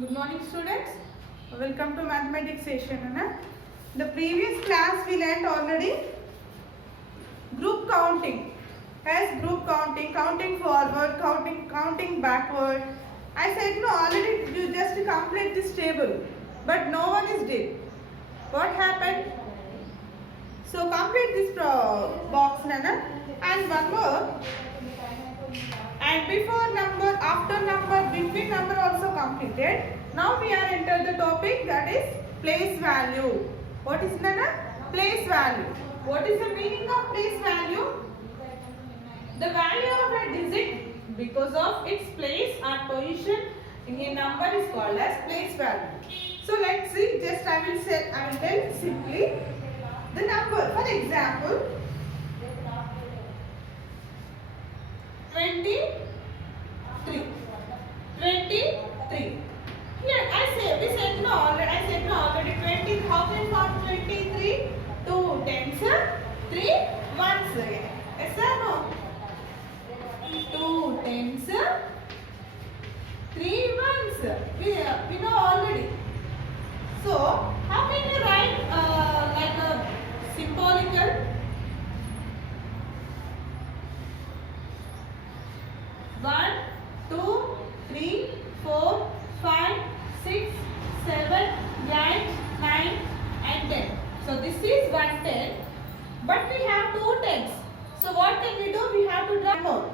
Good morning students. Welcome to mathematics session. The previous class we learnt already group counting. As group counting, counting forward, counting backward. I said no, already you just complete this table, but no one is did. What happened? So complete this box, Nana, and one more. And before number, after number, between number also completed. Now we are entered the topic that is place value. What is Nana? Place value. What is the meaning of place value? The value of a digit because of its place or position in a number is called as place value. So let's see. Just I will tell simply the number. For example, 23. Here we said no already 20. How can form 23? 2 tens, 3 ones. Yes or no? 2 tens, 3 ones. We know already. So how can you write like a symbolical? 1, 2, 3, 4, 5, 6, 7, 8, 9 and 10. So this is 110. But we have 2 tens. So what can we do? We have to draw more.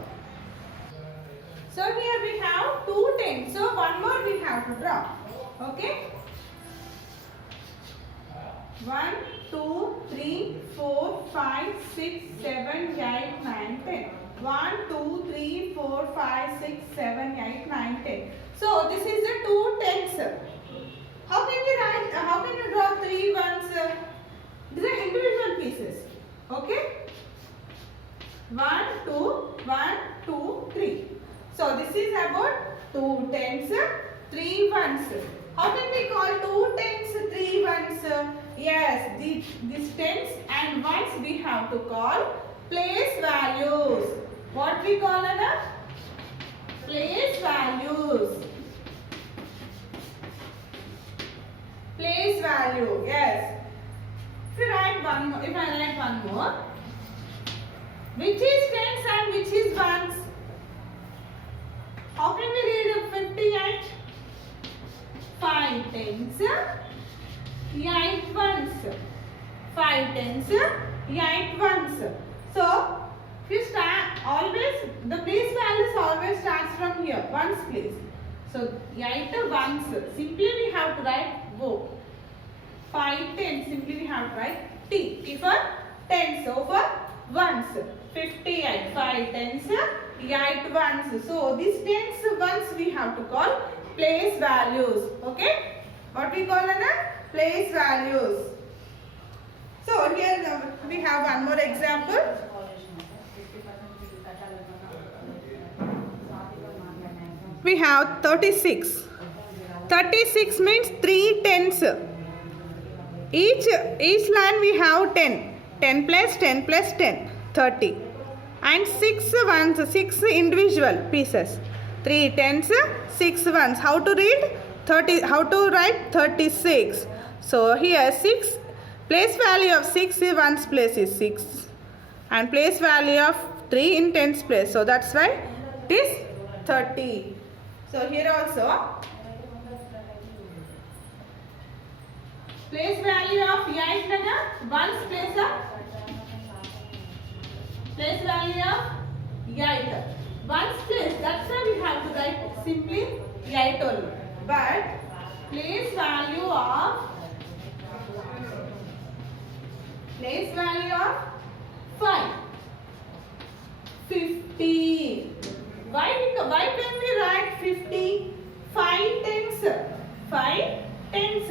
So here we have 2 tens. So one more we have to draw. Okay. 1, 2, 3, 4, 5, 6, 7, 8, 9, 10. 1, 2, 3, 4, 5, 6, 7, 8, 9, 10. So this is the 2 tens. How can we write? How can you draw 3 ones? These are individual pieces. Okay. 1, 2, 3. So this is about 2 tens, 3 ones. How can we call 2 tens, 3 ones? Yes, these tens and ones we have to call place values. What we call it? Place values. Place value. Yes. If I write one more, which is tens and which is ones? How can we read 58? 5 tens, 8 ones. 5 tens, 8 ones. So if you start always, the place values always starts from here, ones place. So 8 ones, simply we have to write O. 5 tens, simply we have to write T. T for tens, O for ones. 58, 5 tens, 8 ones. So these tens ones we have to call place values. Okay? What we call place values. So here we have one more example. We have 36. 36 means 3 tens. Each line we have 10. 10 plus 10 plus 10. 30. And 6 ones, 6 individual pieces. 3 tens, 6 ones. How to read? 30. How to write? 36. So here 6. Place value of 6 in ones place is 6. And place value of 3 in tens place. So that's why it is 30. So here also place value of 8 ones place of place value of 8 ones place. That's why we have to write simply 8 only. But place value of 5, 50. Why can we write 50? 5 tens. 5 tens.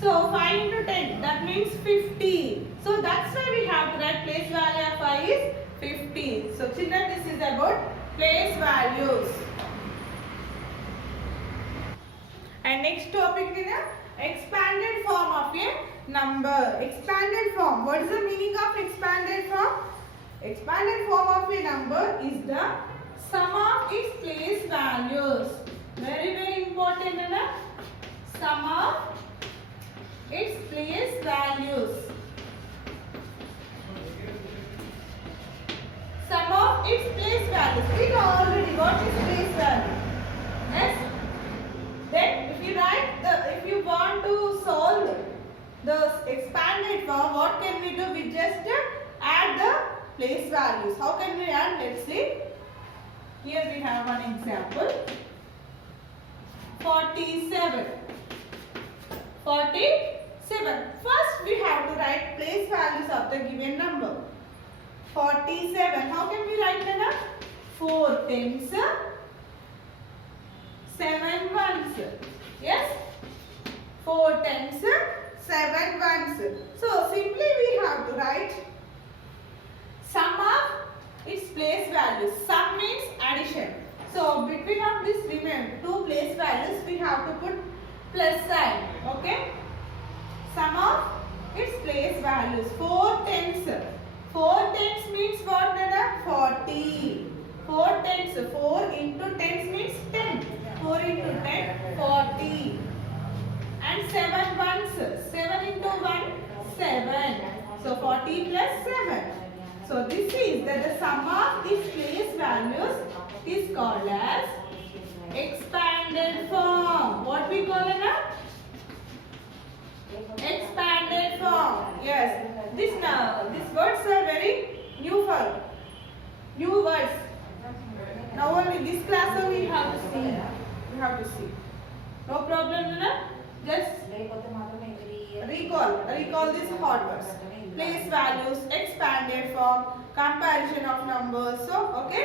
So 5 into 10, that means 50. So that's why we have to write place value of 5 is 50. So children, this is about place values. And next topic is expanded form of a number. Expanded form. What is the meaning of expanded form? Expanded form of a number is the sum of its place values. Very important. Sum of its place values. Sum of its place values. We know already what is place value. Yes. Then if you want to solve the expanded form, what can we do? We just add the place values. How can we add? Let's see. Here we have one example. 47. 47. First we have to write place values of the given number. 47. How can we write that? 4 tens, 7 ones. Yes? 4 tens, 7 ones. So simply we have to write sum of its place values. Sum means addition. So between of this two place values we have to put plus sign. Okay? Sum of its place values. 4 tens. 4 tens means what, Nana? 40. 4 tens. 4 into tens means 10. 4 into 10, 40. And 7 ones. 7 into 1, 7. So 40 plus 7. So this is the sum of these place values is called as expanded form. What we call it now? Expanded form. Yes. These words are very new words. Now only this class only you have to see. You have to see. No problem, Nana? Just recall these hot words. Place values, expanded form, comparison of numbers. So, okay.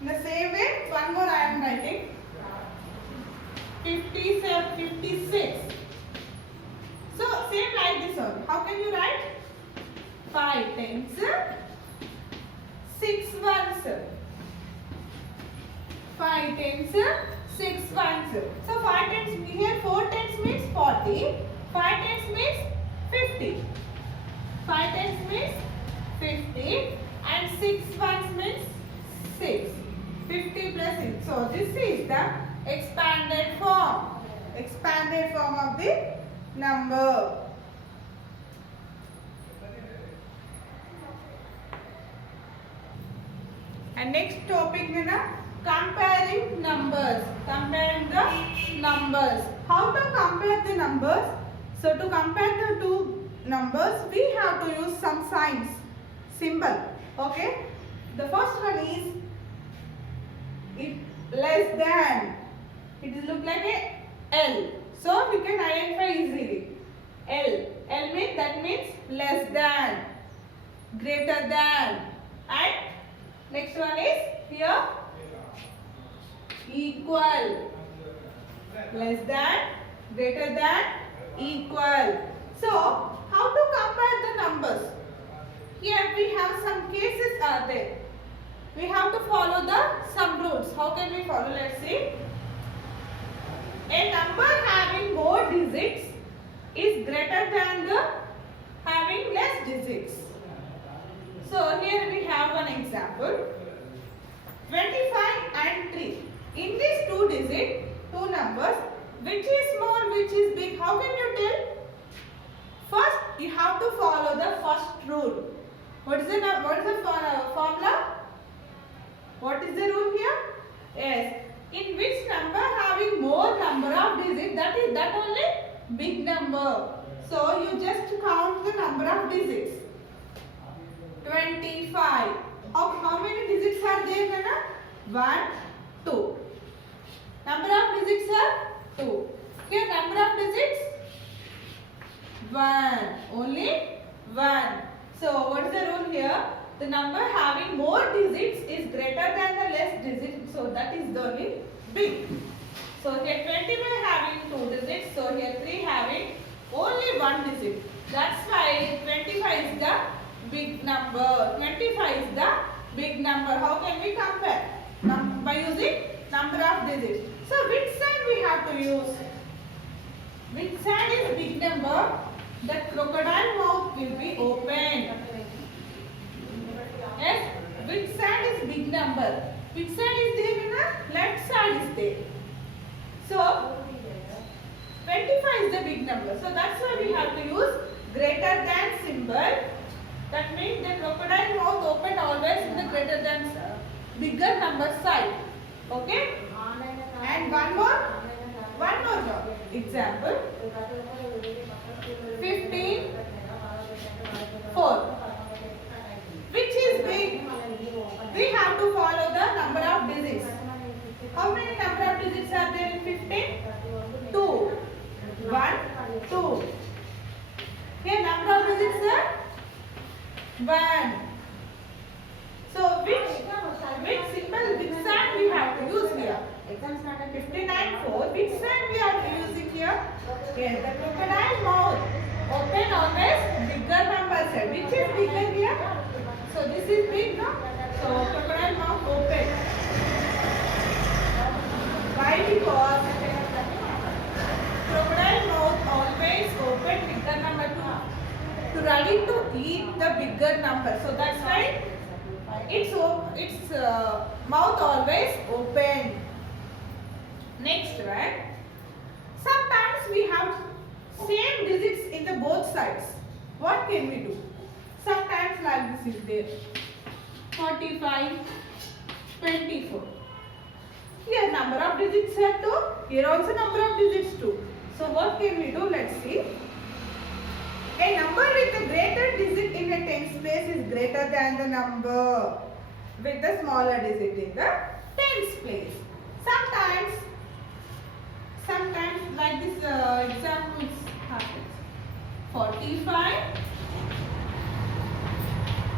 In the same way, one more I am writing. 57, 56. So, same like this one. How can you write? 5 tens, 6 ones. 5 tens, 6 ones. So, 5 tens, here 4 tens means 40. 5 tens means 50. 5 tens means 50 and 6 ones means 6. 50 plus 6. So, this is the expanded form. Expanded form of the number. And next topic, comparing numbers. Comparing the numbers. How to compare the numbers? So, to compare the two numbers, we have to use some signs, symbol. Okay. The first one is it less than. It is look like a L. So we can identify easily. L. L means that means less than, greater than. And next one is here equal. Less than, greater than, equal. So how to compare the numbers? Here we have some cases are there. We have to follow some rules. How can we follow? Let's see. A number having more digits is greater than the having less digits. So here we have one example. 25 and 3. In these two numbers, which is small, which is big? How can you tell? First, you have to follow the first rule. What is the formula? What is the rule here? Yes. In which number having more number of digits, that only big number. So you just count the number of digits. 25. How many digits are there, Nana? 1, 2. Number of digits are 2. Here number of digits 1. Only 1. So what is the rule here? The number having more digits is greater than the less digits. So that is the only big. So here 25 having 2 digits. So here 3 having only 1 digit. That's why 25 is the big number. 25 is the big number. How can we compare? By using number of digits. So which side we have to use? Which side is big number? The crocodile mouth will be open. Yes? Which side is big number? Which side is there? Left side is there. So open always in the greater than bigger number side. Okay? And one more job. Example 15, 4. Which is big? We have to follow the number of digits. How many number of digits are there in 15? 2. 1, 2. Here number of digits are 1. So which symbol, which sign we have to use here? 59, 4. Which sign we are using here? Yes, the crocodile mouth. Open always bigger number set. Which is bigger here? So this is big, no? So crocodile mouth open. Why? Because crocodile mouth always open bigger number to ready to eat the bigger number. So that's why its mouth always open. Next one. Sometimes we have same digits in the both sides. What can we do? Sometimes like this is there. 45, 24. Here number of digits are 2. Here also number of digits 2. So what can we do? Let's see. A number with a greater digit in the tens place is greater than the number with the smaller digit in the tens place. Sometimes like this example happens. 45,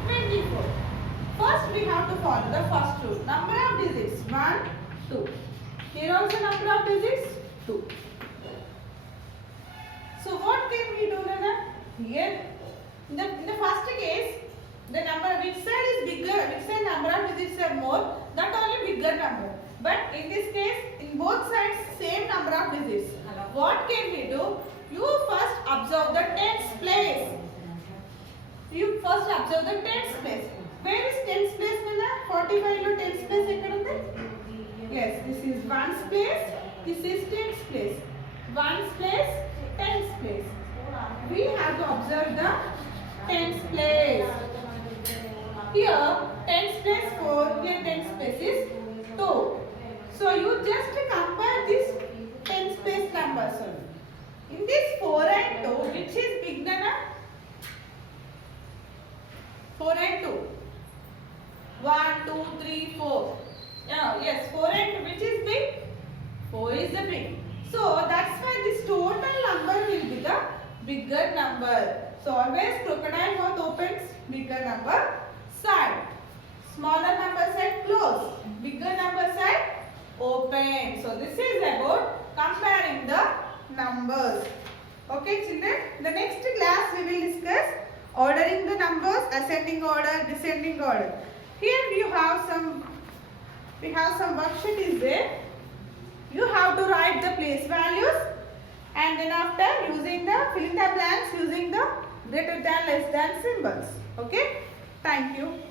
24. First we have to follow the first rule. Number of digits 1, 2. Here also number of digits 2. So what can we do, Nana? Here, in the first case, the number which side is bigger, which side number of digits are more, that only bigger number. But in this case, in both sides, same number of digits. What can we do? You first observe the tens place. You first observe the tens place. Where is tens place, Nana? 45 lo tens place ekkada undi? Yes, this is ones place. This is tens place. Ones place, tens place. We have to observe the tens place. Here tens place 4, here tens place is 2. So you just compare this tens place numbers only. In this 4 and 2, which is big, Nana? 4 and 2. 1, 2, 3, 4. Yeah, yes, 4 and 2, which is big? 4 is the big. So that's why this total number will be the bigger number. So always crocodile mouth opens bigger number side. Smaller number side close. Bigger number side open. So this is about comparing the numbers. Okay children. The next class we will discuss ordering the numbers, ascending order, descending order. Here we have some worksheet is there. You have to write the place values and then after filling the blanks using the greater than, less than symbols. Okay. Thank you.